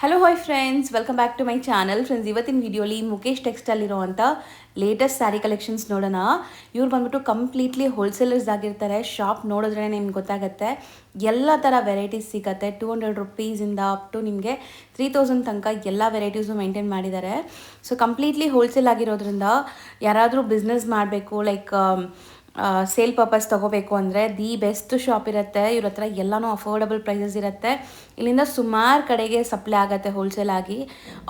Hello hi friends, welcome back to my channel. Friends, ಇವತ್ತಿನ ವಿಡಿಯೋಲಿ Mukesh textile ಇರೋವಂಥ latest sari collections ನೋಡೋಣ. ಇವ್ರು ಬಂದ್ಬಿಟ್ಟು ಕಂಪ್ಲೀಟ್ಲಿ ಹೋಲ್ಸೇಲರ್ಸ್ ಆಗಿರ್ತಾರೆ. ಶಾಪ್ ನೋಡಿದ್ರೆ ನಿಮ್ಗೆ ಗೊತ್ತಾಗುತ್ತೆ. ಎಲ್ಲ ಥರ ವೆರೈಟೀಸ್ ಸಿಗುತ್ತೆ. 200 ರುಪೀಸಿಂದ ಅಪ್ ಟು ನಿಮಗೆ 3000 ತನಕ ಎಲ್ಲ ವೆರೈಟೀಸು ಮೇಂಟೈನ್ ಮಾಡಿದ್ದಾರೆ. ಸೊ ಕಂಪ್ಲೀಟ್ಲಿ ಹೋಲ್ಸೇಲ್ ಆಗಿರೋದ್ರಿಂದ ಯಾರಾದರೂ ಬಿಸ್ನೆಸ್ ಮಾಡಬೇಕು, ಲೈಕ್ ಸೇಲ್ ಪರ್ಪಸ್ ತೊಗೋಬೇಕು ಅಂದರೆ ದಿ ಬೆಸ್ಟ್ ಶಾಪ್ ಇರುತ್ತೆ. ಇವ್ರ ಹತ್ರ ಎಲ್ಲನೂ ಅಫೋರ್ಡಬಲ್ ಪ್ರೈಸಸ್ ಇರುತ್ತೆ. ಇಲ್ಲಿಂದ ಸುಮಾರು ಕಡೆಗೆ ಸಪ್ಲೈ ಆಗುತ್ತೆ ಹೋಲ್ಸೇಲ್ ಆಗಿ.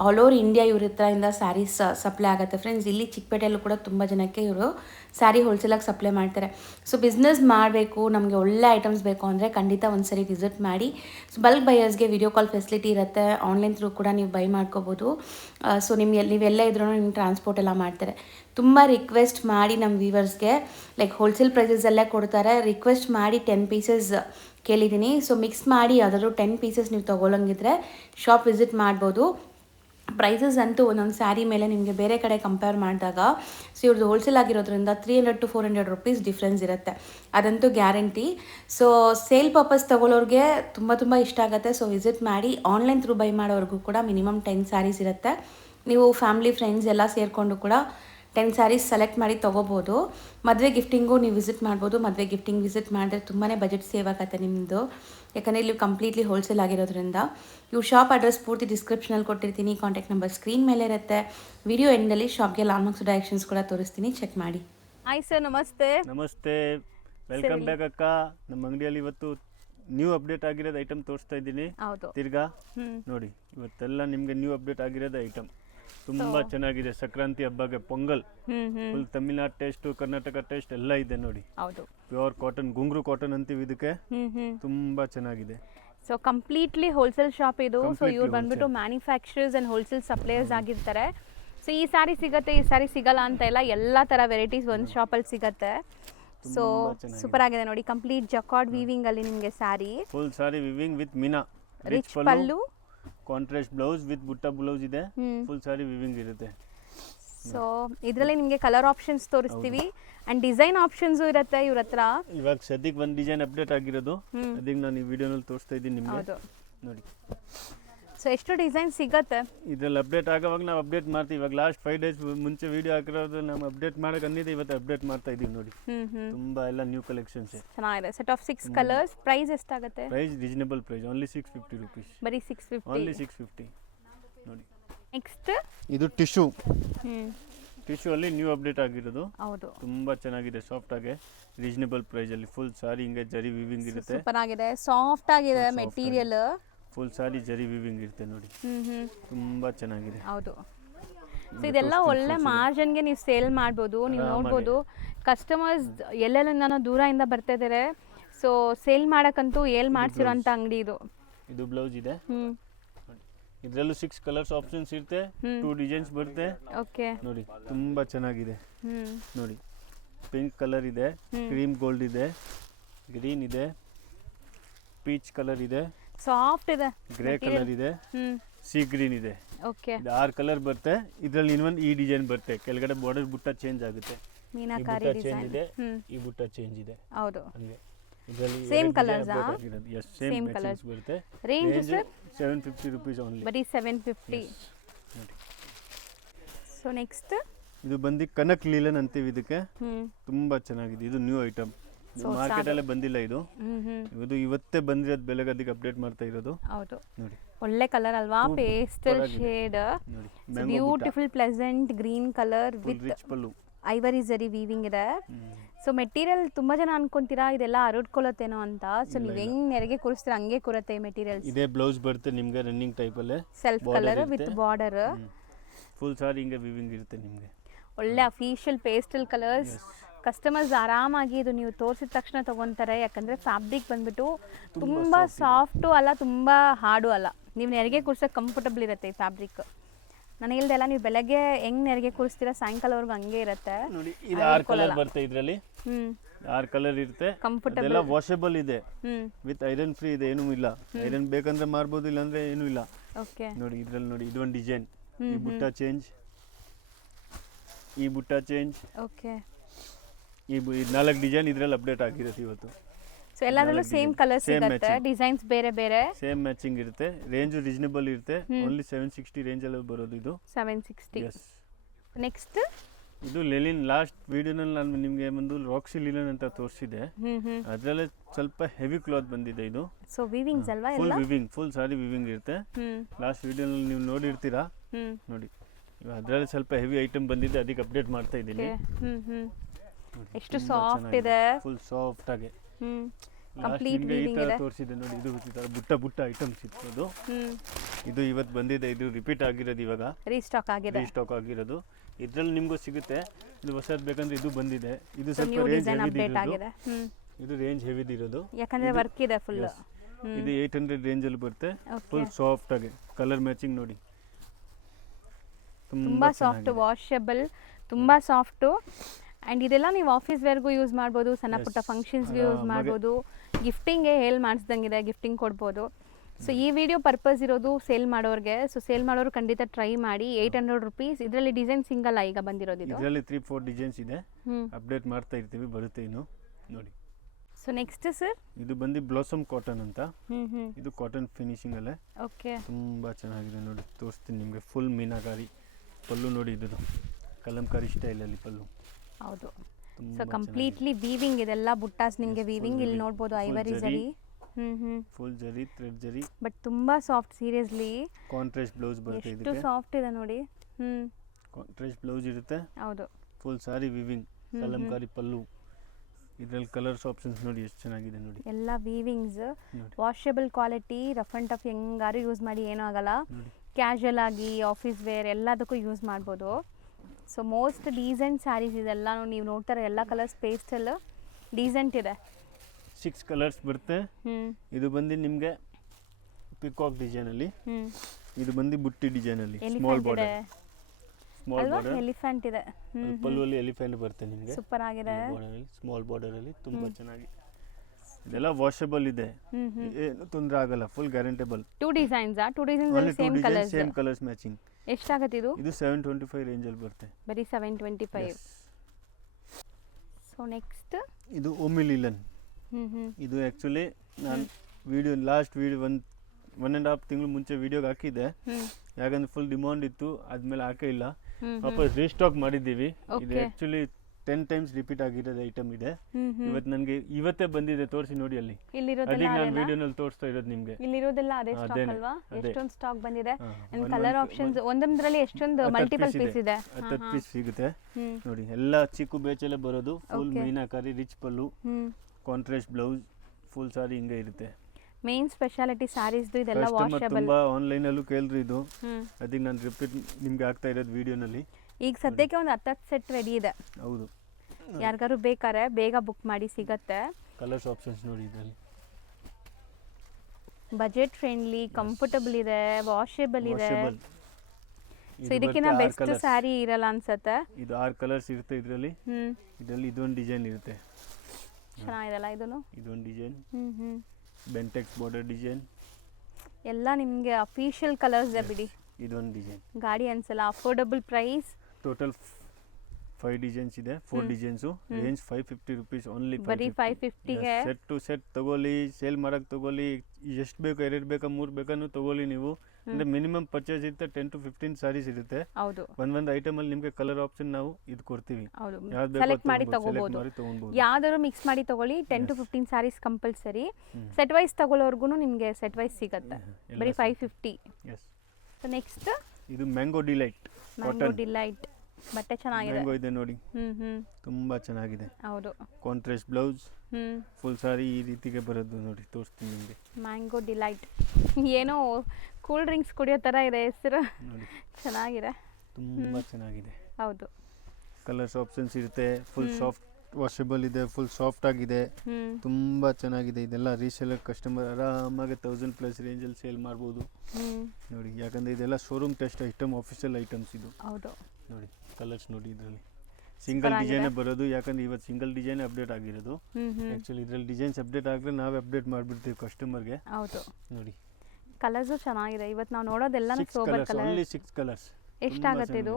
ಆಲ್ ಓವರ್ ಇಂಡಿಯಾ ಇವ್ರ ಹತ್ರದಿಂದ ಸ್ಯಾರೀಸ್ ಸಪ್ಲೈ ಆಗುತ್ತೆ. ಫ್ರೆಂಡ್ಸ್, ಇಲ್ಲಿ ಚಿಕ್ಕಪೇಟೆಯಲ್ಲೂ ಕೂಡ ತುಂಬ ಜನಕ್ಕೆ ಇವರು ಸ್ಯಾರಿ ಹೋಲ್ಸೇಲಾಗಿ ಸಪ್ಲೈ ಮಾಡ್ತಾರೆ. ಸೊ ಬಿಸ್ನೆಸ್ ಮಾಡಬೇಕು, ನಮಗೆ ಒಳ್ಳೆ ಐಟಮ್ಸ್ ಬೇಕು ಅಂದರೆ ಖಂಡಿತ ಒಂದ್ಸರಿ ವಿಸಿಟ್ ಮಾಡಿ. ಸೊ ಬಲ್ಕ್ ಬೈಯರ್ಸ್ಗೆ ವಿಡಿಯೋ ಕಾಲ್ ಫೆಸಿಲಿಟಿ ಇರುತ್ತೆ. ಆನ್ಲೈನ್ ಥ್ರೂ ಕೂಡ ನೀವು ಬೈ ಮಾಡ್ಕೋಬೋದು. ಸೊ ನೀವೆಲ್ಲ ಇದ್ರೂ ನಿಮ್ಗೆ ಟ್ರಾನ್ಸ್ಪೋರ್ಟ್ ಎಲ್ಲ ಮಾಡ್ತಾರೆ. ತುಂಬ ರಿಕ್ವೆಸ್ಟ್ ಮಾಡಿ ನಮ್ಮ ವ್ಯೂವರ್ಸ್ಗೆ, ಲೈಕ್ ಹೋಲ್ಸೇಲ್ ಪ್ರೈಸಸಲ್ಲೇ ಕೊಡ್ತಾರೆ. ರಿಕ್ವೆಸ್ಟ್ ಮಾಡಿ 10 ಪೀಸಸ್ ಕೇಳಿದ್ದೀನಿ. ಸೊ ಮಿಕ್ಸ್ ಮಾಡಿ ಯಾವುದಾದ್ರೂ 10 ಪೀಸಸ್ ನೀವು ತೊಗೊಳಂಗಿದ್ರೆ ಶಾಪ್ ವಿಸಿಟ್ ಮಾಡ್ಬೋದು. ಪ್ರೈಸಸ್ ಅಂತೂ ಒಂದೊಂದು ಸ್ಯಾರಿ ಮೇಲೆ ನಿಮಗೆ ಬೇರೆ ಕಡೆ ಕಂಪೇರ್ ಮಾಡಿದಾಗ, ಸೊ ಇವ್ರದ್ದು ಹೋಲ್ಸೇಲ್ ಆಗಿರೋದ್ರಿಂದ 300 to 400 ರುಪೀಸ್ ಡಿಫ್ರೆನ್ಸ್ ಇರುತ್ತೆ, ಅದಂತೂ ಗ್ಯಾರಂಟಿ. ಸೊ ಸೇಲ್ ಪರ್ಪಸ್ ತೊಗೊಳೋರಿಗೆ ತುಂಬ ಇಷ್ಟ ಆಗುತ್ತೆ. ಸೊ ವಿಸಿಟ್ ಮಾಡಿ. ಆನ್ಲೈನ್ ಥ್ರೂ ಬೈ ಮಾಡೋರ್ಗೂ ಕೂಡ ಮಿನಿಮಮ್ 10 ಸ್ಯಾರೀಸ್ ಇರುತ್ತೆ. ನೀವು ಫ್ಯಾಮಿಲಿ ಫ್ರೆಂಡ್ಸ್ ಎಲ್ಲ ಸೇರಿಕೊಂಡು ಕೂಡ 10 ಸ್ಯಾರೀಸ್ ಸೆಲೆಕ್ಟ್ ಮಾಡಿ ತೊಗೋಬೋದು. ಮದುವೆ ಗಿಫ್ಟಿಂಗು ನೀವು ವಿಸಿಟ್ ಮಾಡ್ಬೋದು. ಮದುವೆ ಗಿಫ್ಟಿಂಗ್ ವಿಸಿಟ್ ಮಾಡಿದ್ರೆ ತುಂಬಾ ಬಜೆಟ್ ಸೇವ್ ಆಗುತ್ತೆ ನಿಮ್ಮದು, ಯಾಕಂದರೆ ಇಲ್ಲಿ ಕಂಪ್ಲೀಟ್ಲಿ ಹೋಲ್ಸೇಲ್ ಆಗಿರೋದ್ರಿಂದ. ಇವು ಶಾಪ್ ಅಡ್ರೆಸ್ ಪೂರ್ತಿ ಡಿಸ್ಕ್ರಿಪ್ಷನಲ್ಲಿ ಕೊಟ್ಟಿರ್ತೀನಿ. ಕಾಂಟ್ಯಾಕ್ಟ್ ನಂಬರ್ ಸ್ಕ್ರೀನ್ ಮೇಲೆ ಇರುತ್ತೆ. ವಿಡಿಯೋ ಎಂಡಲ್ಲಿ ಶಾಪ್ಗೆ ಲಾಂಗ್ ಡೈರೆಕ್ಷನ್ಸ್ ಕೂಡ ತೋರಿಸ್ತೀನಿ, ಚೆಕ್ ಮಾಡಿ. ಹಾಯ್ ಸರ್, ನಮಸ್ತೆ. ನಮಸ್ತೆ, ವೆಲ್ಕಮ್ ಬ್ಯಾಕ್ ಅಕ್ಕ. ನಮ್ಮ ಅಂಗಡಿಯಲ್ಲಿ ಇವತ್ತು ನ್ಯೂ ಅಪ್ಡೇಟ್ ಆಗಿರೋದು ಐಟಮ್ ತೋರಿಸ್ತಾ ಇದ್ದೀನಿ. ಹೌದು, ತಿರ್ಗಾ ನೋಡಿ, ಇವತ್ತೆಲ್ಲ ನಿಮಗೆ ನ್ಯೂ ಅಪ್ಡೇಟ್ ಆಗಿರೋದು ಐಟಮ್ ತುಂಬಾ ಚೆನ್ನಾಗಿದೆ. ಸಂಕ್ರಾಂತಿ ಹಬ್ಬಗೆ Pongal full Tamil Nadu taste, Karnataka taste ಎಲ್ಲ ಇದೆ ನೋಡಿ. ಹೌದು, ಪ್ಯೂರ್ ಕಾಟನ್, ಗುಂಗ್ರು ಕಾಟನ್ ಅಂತೀವಿ ಇದಕ್ಕೆ. ತುಂಬಾ ಚೆನ್ನಾಗಿದೆ. ಸೊ ಕಂಪ್ಲೀಟ್ಲಿ ಹೋಲ್ಸೇಲ್ ಶಾಪ್ ಇದು. ಸೊ ಇವ್ರು ಬಂದ್ಬಿಟ್ಟು ಮ್ಯಾನುಫ್ಯಾಕ್ಚರರ್ಸ್ ಅಂಡ್ ಹೋಲ್ಸೇಲ್ ಸಪ್ಲೈಯರ್ಸ್ ಆಗಿರ್ತಾರೆ. ಸೊ ಈ ಸಾರಿ ಸಿಗತ್ತೆ, ಈ ಸಾರಿ ಸಿಗಲ್ಲ ಅಂತ ಎಲ್ಲ ತರ ವೆರೈಟೀಸ್ ಒಂದು ಶಾಪಲ್ಲಿ ಸಿಗತ್ತೆ. ಸೊ ಸೂಪರ್ ಆಗಿದೆ ನೋಡಿ. ಕಂಪ್ಲೀಟ್ ಜಕಾರ್ಡ್ ವೀವಿಂಗ್ ಅಲ್ಲಿ ನಿಮಗೆ sari, full sari viewing with Meena, rich pallu, contrast blouse with ಬುಟ್ಟ ಬ್ಲೌಸ್ ಇದೆ. ಫುಲ್ ಸಾರಿ ವಿವಿಂಗ್ ಇರುತ್ತೆ. ಸೊ ಇದರಲ್ಲಿ ನಿಮಗೆ ಕಲರ್ ಆಪ್ಷನ್ಸ್ ತೋರಿಸ್ತೀವಿ ಅಂಡ್ ಡಿಸೈನ್ ಆಪ್ಷನ್ಸ್ ಇರುತ್ತೆ ಇವ್ರ ಹತ್ರ. ಇವಾಗ ಸದ್ಯಕ್ಕೆ ಒಂದು ಡಿಸೈನ್ ಅಪ್ಡೇಟ್ ಆಗಿರೋದು, ಅದಕ್ಕೆ ನಾನು ಈ ವಿಡಿಯೋನಲ್ಲಿ ತೋರಿಸ್ತಾ ಇದ್ದೀನಿ ನಿಮಗೆ. ನೋಡಿ, ಸೊ ಎಷ್ಟು ಡಿಸೈನ್ ಸಿಗತ್ತೆ ಇದ್ರಲ್ಲಿ ಅಪ್ಡೇಟ್ ಆಗೋವಾಗ ನಾವು ಅಪ್ಡೇಟ್ ಮಾಡ್ತೀವಿ. ಇವಾಗ ಲಾಸ್ಟ್ 5 ಡೇಸ್ ಮುಂಚೆ ವಿಡಿಯೋ ಹಾಕಿರೋದು ನಾವು ಅಪ್ಡೇಟ್ ಮಾಡಕ್ಕೆ ಅಂದಿದ್ದೆ, ಇವತ್ತು ಅಪ್ಡೇಟ್ ಮಾಡ್ತಾ ಇದೀವಿ ನೋಡಿ. ತುಂಬಾ ಎಲ್ಲ ನ್ಯೂ ಕಲೆಕ್ಷನ್ಸ್ ಚೆನ್ನಾಗಿದೆ. Set of 6 colours. ಪ್ರೈಸ್ ಎಷ್ಟಾಗುತ್ತೆ? Price reasonable price, only 650 rupees. ಬರೀ 650, ಓನ್ಲಿ 650 ನೋಡಿ. ನೆಕ್ಸ್ಟ್ ಇದು ಟಿಶ್ಯೂ. ಟಿಶ್ಯೂ ಅಲ್ಲಿ ನ್ಯೂ ಅಪ್ಡೇಟ್ ಆಗಿರೋದು. ಹೌದು, ತುಂಬಾ ಚೆನ್ನಾಗಿದೆ. ಸಾಫ್ಟ್ ಆಗಿ ರೀಸನಬಲ್ ಪ್ರೈಸ್ ಅಲ್ಲಿ ಫುಲ್ ಸಾರಿ ಹಿಂಗೆ ಜರಿ ವಿವಿಂಗ್ ಇರುತ್ತೆ. ಸೂಪರ್ ಆಗಿದೆ, ಸಾಫ್ಟ್ ಆಗಿದೆ ಮೆಟೀರಿಯಲ್. ಫುಲ್ ಸಾರಿ ಜರಿ ವಿವಿಂಗ್ ಇರುತ್ತೆ ನೋಡಿ. ತುಂಬಾ ಚೆನ್ನಾಗಿದೆ. ಹೌದು, ಸೊ ಇದೆಲ್ಲ ಒಳ್ಳೆ ಮಾರ್ಜಿನ್ಗೆ ನೀವು ಸೇಲ್ ಮಾಡ್ಬೋದು. ನೀವು ನೋಡ್ಬೋದು ಕಸ್ಟಮರ್ಸ್ ಎಲ್ಲೆಲ್ಲಿಂದನೋ ದೂರದಿಂದ ಬರ್ತಾ ಇದ್ದಾರೆ. ಸೊ ಸೇಲ್ ಮಾಡಕ್ಕಂತೂ ಮಾಡ್ಸಿರೋ ಅಂತ ಅಂಗಡಿ ಇದು. ಇದು ಬ್ಲೌಸ್ ಇದೆ. ಇದರಲ್ಲೂ 6 ಕಲರ್ಸ್ ಆಪ್ಷನ್ಸ್ ಇರುತ್ತೆ, 2 ಡಿಸೈನ್ಸ್ ಬರುತ್ತೆ. ಓಕೆ, ನೋಡಿ ತುಂಬಾ ಚೆನ್ನಾಗಿದೆ. ನೋಡಿ, ಪಿಂಕ್ ಕಲರ್ ಇದೆ, ಕ್ರೀಮ್ ಗೋಲ್ಡ್ ಇದೆ, ಗ್ರೀನ್ ಇದೆ, ಪೀಚ್ ಕಲರ್ ಇದೆ, ಸಾಫ್ಟ್ ಇದೆ, ಗ್ರೇ ಕಲರ್ ಇದೆ, ಸಿ ಗ್ರೀನ್ ಇದೆ. ಓಕೆ, ಇದು 6 ಕಲರ್ ಬರುತ್ತೆ. ಇದರಲ್ಲಿ ಇನ್ನೊಂದು ಈ ಡಿಸೈನ್ ಬರುತ್ತೆ. ಕೆಳಗಡೆ ಬಾರ್ಡರ್ ಬುಟ್ಟ ಚೇಂಜ್ ಆಗುತ್ತೆ. ಮೀನಾಕಾರಿ ಚೇಂಜ್ ಇದೆ, ಈ ಬುಟ್ಟ ಚೇಂಜ್ ಇದೆ. ಹೌದು, ಹಂಗೆ ಇದರಲ್ಲಿ ಸೇಮ್ ಕಲರ್ಸ್ ಸೇಮ್ ಕಲರ್ಸ್ ಬರುತ್ತೆ. Range sir 750 rupees only. ಬರೀ 750. ನೋಡಿ, ಸೊ ನೆಕ್ಸ್ಟ್ ಇದು ಬಂದು ಕನಕ್ ಲೀಲನ್ ಅಂತೀವಿ ಇದಕ್ಕೆ. ತುಂಬಾ ಚೆನ್ನಾಗಿದೆ. ಇದು ನ್ಯೂ ಐಟಮ್, ಮಾರ್ಕೆಟ್ ಅಲ್ಲೇ ಬಂದಿಲ್ಲ ಇದು. ಇದು ಇವತ್ತೇ ಬಂದಿರೋದು, ಬೆಳಗ್ಗೆ ಅದಕ್ಕೆ ಅಪ್ಡೇಟ್ ಮಾಡ್ತಾ ಇರೋದು. ಹೌದು, ನೋಡಿ ಒಳ್ಳೆ ಕಲರ್ ಅಲ್ವಾ? Pastel shade, beautiful pleasant green colour with rich pallu, ivory ಜರಿ ವೀವಿಂಗ್ ಇದೆ. ಸೊ ಮೆಟೀರಿಯಲ್ ತುಂಬಾ ಜನ ಅನ್ಕೊಂತೀರಾ ಇದೆಲ್ಲ ಹರಡ್ಕೊಳ್ಳುತ್ತೇನೋ ಅಂತ. ಸೊ ನೀವು ಹೆಂಗ್ ನೆರಿಗೆ ಕೂರಿಸ್ತೀರಾ ಹಂಗೆ ಕೂರುತ್ತೆ ಮೆಟೀರಿಯಲ್ಸ್. ಇದೇ ಬ್ಲೌಸ್ ಬರುತ್ತೆ ನಿಮಗೆ ರನ್ನಿಂಗ್ ಟೈಪ್ ಅಲ್ಲೇ, self colour with border. Full sari ಹಿಂಗೆ ವಿವಿಂಗ್ ಇರುತ್ತೆ ನಿಮಗೆ. ಒಳ್ಳೆ ಅಫಿಷಿಯಲ್ ಪೇಸ್ಟಲ್ ಕಲರ್ಸ್. ಕಸ್ಟಮರ್ಸ್ ಆರಾಮಾಗಿ ಇದು ನೀವು ತೋರಿಸಿದ ತಕ್ಷಣ ತಗೊಂತಾರೆ. ಯಾಕಂದ್ರೆ ಫ್ಯಾಬ್ರಿಕ್ ಬಂದ್ಬಿಟ್ಟು ತುಂಬಾ ಸಾಫ್ಟು ಅಲ್ಲ, ತುಂಬಾ ಹಾರ್ಡು ಅಲ್ಲ. ನೀವು ನೆರಿಗೆ ಕೂರ್ಸೋಕೆ ಕಂಫರ್ಟಬಲ್ ಇರುತ್ತೆ ಈ ಫ್ಯಾಬ್ರಿಕ್. ನಾನು ಹೇಳ್ದೆಲ್ಲ, ನೀವು ಬೆಳಗ್ಗೆ ಹೆಂಗ್ ನೆರಿಗೆ ಕೂರಿಸ್ತೀರಾ ಸಾಯಂಕಾಲವರೆಗೂ ಹಂಗೆ ಇರುತ್ತೆ ನೋಡಿ. ಇದು 6 ಕಲರ್ ಬರುತ್ತೆ ಇದರಲ್ಲಿ. 6 ಕಲರ್ ಇರುತ್ತೆ. ಕಂಫರ್ಟಬಲ್, ಎಲ್ಲ ವಾಷಬಲ್ ಇದೆ, ವಿತ್ ಐರನ್ ಫ್ರೀ ಇದೆ. ಏನೂ ಇಲ್ಲ, ಐರನ್ ಬೇಕಂದ್ರೆ ಮಾರ್ಬೋದು, ಇಲ್ಲಾಂದ್ರೆ ಏನೂ ಇಲ್ಲ. ಓಕೆ, ನೋಡಿ ಇದರಲ್ಲಿ ನೋಡಿ, ಇದೊಂದು ಡಿಸೈನ್, ಈ ಬುಟ್ಟ ಚೇಂಜ್, ಈ ಬುಟ್ಟ ಚೇಂಜ್. ಓಕೆ, ಈ 4 ಡಿಸೈನ್ ಇದರಲ್ಲಿ ಅಪ್ಡೇಟ್ ಆಗಿರುತ್ತೆ ಇವತ್ತು. ಸೊ ಎಲ್ಲದರಲ್ಲೂ ಸೇಮ್ ಕಲರ್ ಸಿಗುತ್ತೆ, ಡಿಸೈನ್ಸ್ ಬೇರೆ ಬೇರೆ, ಸೇಮ್ ಮ್ಯಾಚಿಂಗ್ ಇರುತ್ತೆ. ರೇಂಜು ರೀಸನೇಬಲ್ ಇರುತ್ತೆ. ಓನ್ಲಿ 760 ರೇಂಜಲ್ಲಿ ಬರೋದು ಇದು. 760. ಎಸ್. ನೆಕ್ಸ್ಟ್ ಇದು ಲೆಲಿನ್. ಲಾಸ್ಟ್ ವಿಡಿಯೋನಲ್ಲಿ ನಾನು ನಿಮಗೆ ಒಂದು ರಾಕ್ಸಿ ಲಿನನ್ ಅಂತ ತೋರಿಸಿದೆ. ಅದರಲ್ಲೇ ಸ್ವಲ್ಪ ಹೆವಿ ಕ್ಲಾತ್ ಬಂದಿದೆ ಇದು. ಸೊ ವಿವಿಂಗ್ಸ್ ಅಲ್ವಾ ಫುಲ್ ಎಲ್ಲ? ವಿವಿಂಗ್, ಫುಲ್ ಸಾರಿ ವಿವಿಂಗ್ ಇರುತ್ತೆ. ಲಾಸ್ಟ್ ವಿಡಿಯೋನಲ್ಲಿ ನೀವು ನೋಡಿರ್ತೀರಾ. ನೋಡಿ ಅದರಲ್ಲಿ ಸ್ವಲ್ಪ ಹೆವಿ ಐಟಮ್ ಬಂದಿದೆ, ಅದಕ್ಕೆ ಅಪ್ಡೇಟ್ ಮಾಡ್ತಾ ಇದ್ದೀನಿ. ಎಷ್ಟು ಸಾಫ್ಟ್ ಇದೆ, ಫುಲ್ ಸಾಫ್ಟ್ ಆಗಿ. ಕಂಪ್ಲೀಟ್ ವೀವಿಂಗ್ ಇದೆ. ತೋರಿಸಿದೆ ನೋಡಿ, ಇದು ಬುಟ್ಟ ಬುಟ್ಟ ಐಟಮ್ಸ್ ಇತ್ತು. ಇದು ಇವತ್ತು ಬಂದಿದೆ, ಇದು ರಿಪೀಟ್ ಆಗಿರೋದು, ಇವಾಗ ರೀಸ್ಟಾಕ್ ಆಗಿದೆ. ರೀಸ್ಟಾಕ್ ಆಗಿರೋದು. ಇದರಲ್ಲಿ ನಿಮಗೂ ಸಿಗುತ್ತೆ. ಇದು ಹೊಸದು ಬೇಕಂದ್ರೆ ಇದು ಬಂದಿದೆ. ಇದು ಸ್ವಲ್ಪ new range design heavy update ಆಗಿದೆ. ಇದು ರೇಂಜ್ ಹೆವಿದ್ ಇರೋದು. ಯಾಕಂದ್ರೆ ವರ್ಕ್ ಇದೆ ಫುಲ್. ಇದು 800 ರೇಂಜಲ್ಲಿ ಬರುತ್ತೆ. Okay. ಫುಲ್ ಸಾಫ್ಟ್ ಆಗಿ ಕಲರ್ ಮ್ಯಾಚಿಂಗ್ ನೋಡಿ. ತುಂಬಾ ಸಾಫ್ಟ್, ವಾಷಬಲ್, ತುಂಬಾ ಸಾಫ್ಟು. ಆ್ಯಂಡ್ ಇದೆಲ್ಲ ನೀವು ಆಫೀಸ್ ವೇರ್ಗೂ ಯೂಸ್ ಮಾಡ್ಬೋದು, ಸಣ್ಣ ಪುಟ್ಟ ಫಂಕ್ಷನ್ಸ್ಗೆ ಯೂಸ್ ಮಾಡ್ಬೋದು, ಗಿಫ್ಟಿಂಗ್ಗೆ ಹೇಳಿ ಮಾಡಿಸ್ದಂಗಿದೆ, ಗಿಫ್ಟಿಂಗ್ ಕೊಡ್ಬೋದು. ಸೊ ಈ ವಿಡಿಯೋ ಪರ್ಪಸ್ ಇರೋದು ಸೇಲ್ ಮಾಡೋರಿಗೆ. ಸೊ ಸೇಲ್ ಮಾಡೋರು ಖಂಡಿತ ಟ್ರೈ ಮಾಡಿ. 800 ರುಪೀಸ್. ಇದರಲ್ಲಿ ಡಿಸೈನ್ ಸಿಂಗಲ್ ಈಗ ಬಂದಿರೋದು ಇದು. ಇದರಲ್ಲಿ 3-4 ಡಿಸೈನ್ಸ್ ಇದೆ. ಅಪ್ಡೇಟ್ ಮಾಡ್ತಾ ಇರ್ತೀವಿ, ಬರುತ್ತೆ ಇನ್ನು ನೋಡಿ. ಸೊ ನೆಕ್ಸ್ಟ್ ಸರ್, ಇದು ಬಂದು ಬ್ಲಾಸಮ್ ಕಾಟನ್ ಅಂತ. ಇದು ಕಾಟನ್ ಫಿನಿಶಿಂಗ್ ಅಲ್ಲೇ ಓಕೆ, ತುಂಬಾ ಚೆನ್ನಾಗಿದೆ ನೋಡಿ. ತೋರಿಸ್ತೀನಿ ನಿಮಗೆ. ಫುಲ್ ಮೀನಾಕಾರಿ ಪಲ್ಲು ನೋಡಿ, ಇದು ಕಲಂಕಾರಿ ಸ್ಟೈಲಲ್ಲಿ ಪಲ್ಲು. ಹೌದು. ಸೊ ಕಂಪ್ಲೀಟ್ಲಿ ವೀವಿಂಗ್ ಇದೆಲ್ಲ ಬುಟ್ಟಾಸ್ ನಿಮಗೆ ವೀವಿಂಗ್ ಇಲ್ಲಿ ನೋಡ್ಬೋದು. ಐವರಿ ಜರಿ, ಫುಲ್ ಜರಿ, ಥ್ರೆಡ್ ಜರಿ, ಬಟ್ ತುಂಬಾ ಸಾಫ್ಟ್. ಸೀರಿಯಸ್ಲಿ ಕಾಂಟ್ರಾಸ್ಟ್ ಬ್ಲೌಸ್ ಬರುತ್ತೆ ಎಷ್ಟು ಇದಕ್ಕೆ. ಸಾಫ್ಟ್ ಇದೆ ನೋಡಿ. ಕಾಂಟ್ರಾಸ್ಟ್ ಬ್ಲೌಸ್ ಇರುತ್ತೆ. ಹೌದು. Full sari weaving, Kalamkari pallu. ಇದರಲ್ಲಿ ಕಲರ್ಸ್ ಆಪ್ಷನ್ಸ್ ನೋಡಿ ಎಷ್ಟು ಚೆನ್ನಾಗಿದೆ ನೋಡಿ. ಎಲ್ಲ weavings, washable quality, rough and tough ಹೆಂಗಾರು ಯೂಸ್ ಮಾಡಿ ಏನೂ ಆಗಲ್ಲ. ಕ್ಯಾಶುವಲ್ ಆಗಿ ಆಫೀಸ್ ವೇರ್ ಎಲ್ಲದಕ್ಕೂ ಯೂಸ್ ಮಾಡ್ಬೋದು. ಸೊ ಮೋಸ್ಟ್ ಡೀಸೆಂಟ್ ಸ್ಯಾರೀಸ್ ಇದೆಲ್ಲ ನೀವು ನೋಡ್ತಾರೆ. ಎಲ್ಲ ಕಲರ್ಸ್ ಪೇಸ್ಟಲ್ ಡೀಸೆಂಟ್ ಇದೆ. 6 ಕಲರ್ಸ್ ಬರುತ್ತೆ. ಇದು ಬಂದು ನಿಮಗೆ ಪಿಕಾಕ್ ಡಿಸೈನ್ ಅಲ್ಲಿ, ಇದು ಬಂದು ಬುಟ್ಟಿ ಡಿಸೈನ್ ಅಲ್ಲಿ, small border, small border, elephant ಇದೆ. ಪಲ್ಲು ಅಲ್ಲಿ ಎಲಿಫೆಂಟ್ ಬರುತ್ತೆ ನಿಮಗೆ. ಸೂಪರ್ ಆಗಿದೆ. ಸ್ಮಾಲ್ ಬಾರ್ಡರ್ ಅಲ್ಲಿ ತುಂಬಾ ಚೆನ್ನಾಗಿ. ಇದೆಲ್ಲ ವಾಷಬಲ್ ಇದೆ, ಏನು ತೊಂದರೆ ಆಗಲ್ಲ. ಫುಲ್ ಗ್ಯಾರಂಟೇಬಲ್. 2 ಡಿಸೈನ್ಸ್ ಅಲ್ಲಿ same colours, same colours matching. ಎಷ್ಟಾಗುತ್ತೆ ಇದು? ಇದು 725 ರೇಂಜ್ ಅಲ್ಲಿ ಬರುತ್ತೆ. ಬರೀ 725. ಸೊ ನೆಕ್ಸ್ಟ್ ಇದು ಓಮಿ ಲಿಲನ್. ಇದು ಆ್ಯಕ್ಚುಲಿ ನಾನು ವಿಡಿಯೋ ಲಾಸ್ಟ್ ವಿಡಿಯೋ 1.5 ತಿಂಗಳು ಮುಂಚೆ ವಿಡಿಯೋಗೆ ಹಾಕಿದ್ದೆ. ಯಾಕಂದ್ರೆ ಫುಲ್ ಡಿಮಾಂಡ್ ಇತ್ತು, ಆದ್ಮೇಲೆ ಹಾಕೇ ಇಲ್ಲ. ವಾಪಸ್ ರೀಸ್ಟಾಕ್ ಮಾಡಿದ್ದೀವಿ. ಇದು ಆ್ಯಕ್ಚುಲಿ 10 ಟೈಮ್ಸ್ ರಿಪೀಟ್ ಆಗಿರೋದು ಐಟಮ್ ಇದೆ. ಇವತ್ತು ನನಗೆ ಇವತ್ತೇ ಬಂದಿದೆ, ತೋರಿಸಿ ನೋಡಿ ಅಲ್ಲಿ. ಅದಕ್ಕೆ ನಾನು ವಿಡಿಯೋನಲ್ಲಿ ತೋರಿಸ್ತಾ ಇರೋದು ನಿಮಗೆ. ಇಲ್ಲಿರೋದೆಲ್ಲ ಅದೇ ಸ್ಟಾಕ್ ಅಲ್ವಾ? ಎಷ್ಟೊಂದು ಸ್ಟಾಕ್ ಬಂದಿದೆ. ಕಲರ್ ಆಪ್ಷನ್ಸ್ ಒಂದೊಂದರಲ್ಲಿ ಎಷ್ಟೊಂದು ಮಲ್ಟಿಪಲ್ ಪೀಸ್ ಇದೆ. 10 ಪೀಸ್ ಸಿಗುತ್ತೆ ನೋಡಿ. ಎಲ್ಲ ಚಿಕ್ಕು ಬೇಚಲ್ಲೇ ಬರೋದು. ಫುಲ್ ಮೀನಾಕಾರಿ ರಿಚ್ ಪಲ್ಲು, ಕಾಂಟ್ರಾಸ್ಟ್ ಬ್ಲೌಸ್, ಫುಲ್ ಸಾರಿ ಹಿಂಗೆ ಇರುತ್ತೆ. ಮೇನ್ ಸ್ಪೆಷಾಲಿಟಿ ಸ್ಯಾರೀಸ್ ಇದೆಲ್ಲ ವಾಷಬಲ್. ತುಂಬಾ ಆನ್ಲೈನ್ ಅಲ್ಲೂ ಕೇಳ್ರಿ ಇದು, ಅದಕ್ಕೆ ನಾನು ರಿಪೀಟ್ ನಿಮ್ಗೆ ಆಗ್ತಾ ಇರೋದು ವಿಡಿಯೋನಲ್ಲಿ. ಈಗ ಸದ್ಯಕ್ಕೆ ಒಂದು 10 ಸೆಟ್ ರೆಡಿ ಇದೆ. ಹೌದು, ಯಾರಿಗಾರು ಬೇಕಾರೆ ಬೇಗ ಬುಕ್ ಮಾಡಿ, ಸಿಗತ್ತೆ. ಕಲರ್ಸ್ ಆಪ್ಷನ್ಸ್ ನೋಡಿ ಇದರಲ್ಲಿ. ಬಜೆಟ್ ಫ್ರೆಂಡ್ಲಿ, ಕಂಫರ್ಟಬಲ್ ಇದೆ, ವಾಷಬಲ್ ಇದೆ. ಸೊ ಇದಕ್ಕಿಂತ ಬೆಸ್ಟ್ ಸ್ಯಾರಿ ಇರಲ್ಲ ಅನ್ಸುತ್ತೆ. ಇದು 6 ಕಲರ್ಸ್ ಇರುತ್ತೆ ಇದರಲ್ಲಿ. ಇದರಲ್ಲಿ ಇದೊಂದು ಡಿಸೈನ್ ಇರುತ್ತೆ, ಚೆನ್ನಾಗಿದೆಲ್ಲ. ಇದೊಂದು ಡಿಸೈನ್, ಬೆಂಟೆಕ್ಸ್ ಬಾರ್ಡರ್ ಡಿಸೈನ್. ಎಲ್ಲ ನಿಮಗೆ ಅಫಿಷಿಯಲ್ ಕಲರ್ಸ್ ಬಿಡಿ. ಇದೊಂದು ಡಿಸೈನ್ ಗಾಡಿ ಅನ್ಸಲ್ಲ. Affordable price. ಟೋಟಲ್ 5 ಡಿಸೈನ್ಸ್ ಇದೆ. 4 ಡಿಸೈನ್ಸು. Range 550 rupees only. ಬರೀ 550ಗೆ ಸೆಟ್ ಟು ಸೆಟ್ ತಗೊಳ್ಳಿ, ಸೇಲ್ ಮಾಡಕ್ಕೆ ತಗೊಳ್ಳಿ. ಎಷ್ಟು ಬೇಕು, 2 ಬೇಕಾ 3 ಬೇಕಾನು ತಗೊಳ್ಳಿ ನೀವು. ಅಂದ್ರೆ ಮಿನಿಮಮ್ ಪರ್ಚೇಸ್ ಇರುತ್ತೆ 10 to 15 ಸಾರೀಸ್ ಇರುತ್ತೆ. ಹೌದು. ಒಂದೊಂದು ಐಟಮ್ ಅಲ್ಲಿ ನಿಮಗೆ ಕಲರ್ ಆಪ್ಷನ್ ನಾವು ಇದು ಕೊಡ್ತೀವಿ. ಹೌದು, ಯಾವ್ದು ಸೆಲೆಕ್ಟ್ ಮಾಡಿ ತಗೋಬಹುದು. ಯಾವ್ದಾದ್ರು ಮಿಕ್ಸ್ ಮಾಡಿ ತಗೊಳ್ಳಿ. 10 to 15 saris compulsory. Set wise ತಗೊಳ್ಳೋರ್ಗು ನಿಮಗೆ ಸೆಟ್ ವೈಸ್ ಸಿಗುತ್ತೆ. ಬರೀ 550. ಎಸ್. ಸೊ ನೆಕ್ಸ್ಟ್ ಇದು ಮ್ಯಾಂಗೋ ಡಿಲೈಟ್. ಮ್ಯಾಂಗೋ ಡಿಲೈಟ್ ಬಟ್ಟೆ ಚೆನ್ನಾಗಿದೆ. ಮ್ಯಾಂಗೋ ಇದೆ ನೋಡಿ, ತುಂಬಾ ಚೆನ್ನಾಗಿದೆ. ಹೌದು. ಕಾಂಟ್ರಾಸ್ಟ್ ಬ್ಲೌಸ್, ಫುಲ್ ಸಾರಿ ಈ ರೀತಿಗೆ ಬರೋದು ನೋಡಿ. ತೋರಿಸ್ತೀನಿ ನಿಮಗೆ. ಮ್ಯಾಂಗೋ ಡಿಲೈಟ್ ಏನೋ ಕೂಲ್ ಡ್ರಿಂಕ್ಸ್ ಕುಡಿಯೋ ಥರ ಇದೆ ಹೆಸರು. ನೋಡಿ, ಚೆನ್ನಾಗಿದೆ, ತುಂಬಾ ಚೆನ್ನಾಗಿದೆ. ಹೌದು. ಕಲರ್ಸ್ ಆಪ್ಷನ್ಸ್ ಇರುತ್ತೆ. ಫುಲ್ ಸಾಫ್ಟ್ ವಾಷಬಲ್ ಇದೆ, ಫುಲ್ ಸಾಫ್ಟ್ ಆಗಿದೆ, ತುಂಬಾ ಚೆನ್ನಾಗಿದೆ. ಇದೆಲ್ಲ ರೀಸೇಲರ್ ಕಸ್ಟಮರ್ ಆರಾಮಾಗಿ 1000+ ರೇಂಜಲ್ಲಿ ಸೇಲ್ ಮಾಡ್ಬೋದು ನೋಡಿ. ಯಾಕಂದ್ರೆ ಇದೆಲ್ಲ showroom test item, official items ಇದು. ಹೌದು ನೋಡಿ. ಕಲರ್ಸ್ ನೋಡಿ, ಇದರಲ್ಲಿ ಸಿಂಗಲ್ ಡಿಸೈನೇ ಬರೋದು. ಯಾಕಂದ್ರೆ ಇವತ್ತು ಸಿಂಗಲ್ ಡಿಸೈನ್ ಅಪ್ಡೇಟ್ ಆಗಿರೋದು. ಆ್ಯಕ್ಚುಲಿ ಇದರಲ್ಲಿ ಡಿಸೈನ್ಸ್ ಅಪ್ಡೇಟ್ ಆಗಿದ್ರೆ ನಾವೇ ಅಪ್ಡೇಟ್ ಮಾಡಿಬಿಡ್ತೀವಿ ಕಸ್ಟಮರ್ಗೆ. ಹೌದು. ನೋಡಿ, ಕಲರ್ಸು ಚೆನ್ನಾಗಿದೆ. ಇವತ್ತು ನಾವು ನೋಡೋದೆಲ್ಲ ಸೋಬರ್ ಕಲರ್. Only 6 colours. ಎಷ್ಟಾಗುತ್ತೆ ಇದು?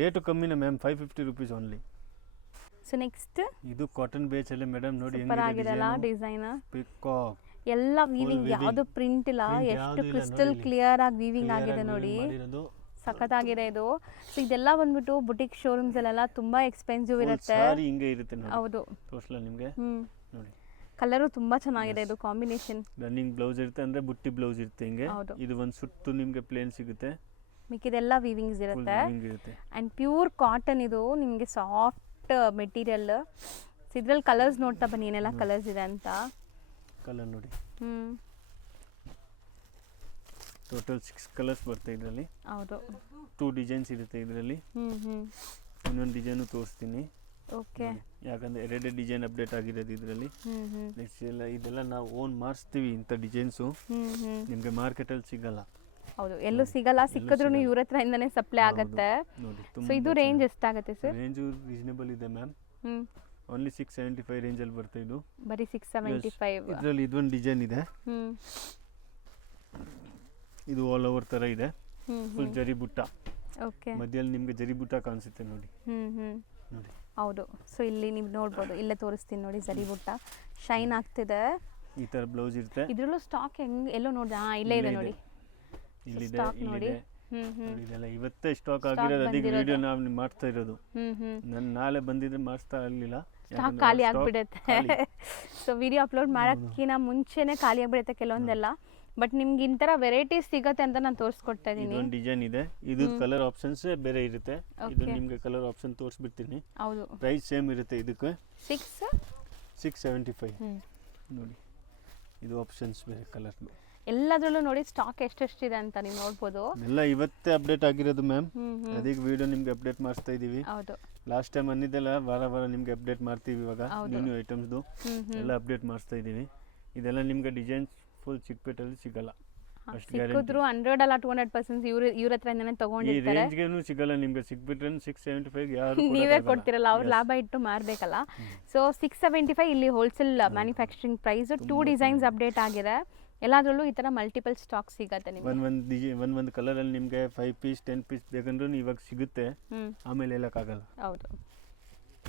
ರೇಟು ಕಮ್ಮಿನ ma'am, 550 rupees only. So next ಇದು ಕಾಟನ್ ಬೇಸ್ ಅಲ್ಲಿ ಮೇಡಮ್ ನೋಡಿ ಸೂಪರ್ ಹೆಂಗಿದೆ ಆಗಿದೆಲ್ಲ ಡಿಸೈನ್ ಡಿಸೈನ್ ಪಿಕಾಕ್ ಎಲ್ಲ ವೀವಿಂಗ್ weaving. ಯಾವುದು ಪ್ರಿಂಟ್ ಇಲ್ಲ Print ಎಷ್ಟು ಯಾವ್ದು ಇಲ್ಲ ಕ್ರಿಸ್ಟಲ್ ನೋಡಿ ಕ್ಲಿಯರ್ ಆಗಿ ವೀವಿಂಗ್ ಆಗಿದೆ ನೋಡಿ ಮಾಡಿರೋದು ಸಖತ್ತಾಗಿದೆ ಇದು. ಸೊ ಇದೆಲ್ಲ ಬಂದ್ಬಿಟ್ಟು ಬುಟಿಕ್ ಶೋರೂಮ್ಸ್ ಅಲ್ಲೆಲ್ಲ ತುಂಬಾ ಎಕ್ಸ್ಪೆನ್ಸಿವ್ ಇರುತ್ತೆ. ಸಾರಿ ಹಿಂಗೆ ಇರುತ್ತೆ ನೋಡಿ ಹೌದು. ತೋರ್ಸಲ್ಲ ನಿಮಗೆ ನೋಡಿ ಕಲರು ತುಂಬಾ ಚೆನ್ನಾಗಿದೆ ಇದು ಕಾಂಬಿನೇಷನ್. ರನ್ನಿಂಗ್ ಬ್ಲೌಸ್ ಇರುತ್ತೆ ಅಂದ್ರೆ ಬುಟ್ಟಿ ಬ್ಲೌಸ್ ಇರುತ್ತೆ ಹಿಂಗೆ. ಹೌದು. ಇದು ಒಂದು ಸುತ್ತು ನಿಮಗೆ ಪ್ಲೇನ್ ಸಿಗುತ್ತೆ, ಮಿಕ್ಕಿದೆಲ್ಲ ವೀವಿಂಗ್ಸ್ ಇರುತ್ತೆ ಇರುತ್ತೆ. ಅಂಡ್ ಪ್ಯೂರ್ ಕಾಟನ್ ಇದು ನಿಮಗೆ ಸಾಫ್ಟ್ ಮೆಟೀರಿಯಲ್. ಇದ್ರಲ್ಲಿ ಕಲರ್ಸ್ ನೋಡ್ತಾ ಬನ್ನಿ ಏನೆಲ್ಲ ಕಲರ್ಸ್ ಇದೆ ಅಂತ. ಕಲರ್ ನೋಡಿ ಟೋಟಲ್ 6 ಕಲರ್ಸ್ ಬರುತ್ತೆ ಇದರಲ್ಲಿ. ಹೌದು. 2 ಡಿಸೈನ್ಸ್ ಇರುತ್ತೆ ಇದರಲ್ಲಿ. ಇನ್ನೊಂದು ಡಿಸೈನು ತೋರಿಸ್ತೀನಿ. ಓಕೆ. ಯಾಕಂದ್ರೆ ಎರಡೇ ಡಿಸೈನ್ ಅಪ್ಡೇಟ್ ಆಗಿರೋದು ಇದರಲ್ಲಿ. ನೆಕ್ಸ್ಟ್ ಇದೆಲ್ಲ ನಾವು ಓನ್ ಮಾಡಿಸ್ತೀವಿ ಇಂಥ ಡಿಸೈನ್ಸು. ನಿಮಗೆ ಮಾರ್ಕೆಟಲ್ಲಿ ಸಿಗಲ್ಲ. ಹೌದು, ಎಲ್ಲೂ ಸಿಗಲ್ಲ. ಸಿಕ್ಕಿದ್ರು ಇವ್ರ ಹತ್ರ ಇಂದಾನೆ ಸಪ್ಲೈ ಆಗುತ್ತೆ. ನೋಡಿ ಸೊ ಇದು ರೇಂಜ್ ಎಷ್ಟಾಗುತ್ತೆ ಸರ್? ರೇಂಜು ರೀಸನೇಬಲ್ ಇದೆ ಮ್ಯಾಮ್. ಓನ್ಲಿ 675 ರೇಂಜಲ್ಲಿ ಬರುತ್ತೆ ಇದು. ಬರೀ 675. ಇದರಲ್ಲಿ ಇದೊಂದು ಡಿಸೈನ್ ಇದೆ. ಇದು ಆಲ್ ಓವರ್ ಥರ ಇದೆ. ಫುಲ್ ಜರಿ ಬುಟ್ಟ. ಓಕೆ. ಮಧ್ಯದಲ್ಲಿ ನಿಮಗೆ ಜರಿ ಬುಟ್ಟ ಕಾಣಿಸುತ್ತೆ ನೋಡಿ. ನೋಡಿ. ಹೌದು. ಸೊ ಇಲ್ಲಿ ನೀವು ನೋಡ್ಬೋದು, ಇಲ್ಲೇ ತೋರಿಸ್ತೀನಿ ನೋಡಿ ಜರಿ ಬುಟ್ಟ ಶೈನ್ ಆಗ್ತಿದೆ. ಈ ಥರ ಬ್ಲೌಸ್ ಇರುತ್ತೆ. ಇದ್ರಲ್ಲೂ ಸ್ಟಾಕ್ ಹೆಂಗ್ ಎಲ್ಲೋ ನೋಡಿದೆ. ಇಲ್ಲೇ ಇದೆ ನೋಡಿ. ಇಲ್ಲಿದೆ, ಸ್ಟಾಕ್ ನೋಡಿ. ನೋಡಿ ಇದೆಲ್ಲ ಇವತ್ತೇ ಸ್ಟಾಕ್ ಆಗಿರೋದು. ಅದಕ್ಕೆ ವಿಡಿಯೋ ನಾವು ಮಾಡ್ತಾ ಇರೋದು. ನಾನು ನಾಳೆ ಬಂದಿದ್ರೆ ಮಾಡಿಸ್ತಾ ಇರಲಿಲ್ಲ. ಸ್ಟಾಕ್ ಖಾಲಿ ಆಗ್ಬಿಡುತ್ತೆ. ಸೊ ವಿಡಿಯೋ ಅಪ್ಲೋಡ್ ಮಾಡೋಕ್ಕಿಂತ ಮುಂಚೆನೆ ಖಾಲಿ ಆಗ್ಬಿಡುತ್ತೆ ಕೆಲವೊಂದೆಲ್ಲ. ಬಟ್ ನಿಮ್ಗೆ ಇಂತರ ವೆರೈಟೀಸ್ ಸಿಗತ್ತೆ ಅಂತ ನಾನು ತೋರಿಸ್ಕೊಡ್ತಾ ಇದ್ದೀನಿ. ಇದೊಂದು ಡಿಸೈನ್ ಇದೆ. ಇದು ಕಲರ್ ಆಪ್ಷನ್ಸ್ ಬೇರೆ ಇರುತ್ತೆ. ಇದು ನಿಮಗೆ ಕಲರ್ ಆಪ್ಷನ್ ತೋರಿಸ್ಬಿಡ್ತೀನಿ. ಹೌದು. ಪ್ರೈಸ್ ಸೇಮ್ ಇರುತ್ತೆ ಇದಕ್ಕೆ. 675 ನೋಡಿ. ಇದು ಆಪ್ಷನ್ಸ್ ಬೇರೆ ಕಲರ್. ಎಲ್ಲದರಲ್ಲೂ ನೋಡಿ ಸ್ಟಾಕ್ ಎಷ್ಟೆಷ್ಟಿದೆ ಅಂತ ನೀವು ನೋಡ್ಬೋದು. ಎಲ್ಲ ಇವತ್ತೇ ಅಪ್ಡೇಟ್ ಆಗಿರೋದು ಮ್ಯಾಮ್. ಅದಕ್ಕೆ ವಿಡಿಯೋ ನಿಮ್ಗೆ ಅಪ್ಡೇಟ್ ಮಾಡಿಸ್ತಾ ಇದೀವಿ. ಹೌದು. ಲಾಸ್ಟ್ ಟೈಮ್ ಬಂದಿದ್ದೆಲ್ಲ ವಾರ ನಿಮ್ಗೆ ಅಪ್ಡೇಟ್ ಮಾಡ್ತೀವಿ. ಇವಾಗ ನ್ಯೂ ಐಟಮ್ಸ್ದು ಎಲ್ಲ ಅಪ್ಡೇಟ್ ಮಾಡಿಸ್ತಾ ಇದ್ದೀವಿ. ಇದೆಲ್ಲ ನಿಮ್ಗೆ ಡಿಸೈನ್ಸ್ ಫುಲ್ ಚಿಕ್ಕಪೇಟೆಯಲ್ಲಿ ಸಿಗಲ್ಲ. ಸಿಕ್ಕಿದ್ರು 100 ಅಲ್ಲ 200% ಇವ್ರ ಹತ್ರ ಇಂದಾನೆ ತಗೊಂಡಿರ್ತಾರೆ. ಈ ರೇಂಜ್ಗೆನೂ ಸಿಗಲ್ಲ ನಿಮ್ಗೆ. ಸಿಕ್ಬಿಟ್ರೆ 675 ಯಾರು ನೀವೇ ಕೊಡ್ತಿರಲ್ಲ, ಅವ್ರು ಲಾಭ ಇಟ್ಟು ಮಾರಬೇಕಲ್ಲ. ಸೊ 675 ಇಲ್ಲಿ wholesale manufacturing price. 2 designs update ಆಗಿದೆ. ಎಲ್ಲದರಲ್ಲೂ ಈ ಥರ ಮಲ್ಟಿಪಲ್ ಸ್ಟಾಕ್ ಸಿಗುತ್ತೆ ನಿಮಗೆ. ಒಂದು ಕಲರಲ್ಲಿ ನಿಮಗೆ 5 ಪೀಸ್ 10 ಪೀಸ್ ಬೇಕಂದ್ರೂ ಇವಾಗ ಸಿಗುತ್ತೆ. ಆಮೇಲೆ ಹೇಳಕ್ಕಾಗಲ್ಲ. ಹೌದು.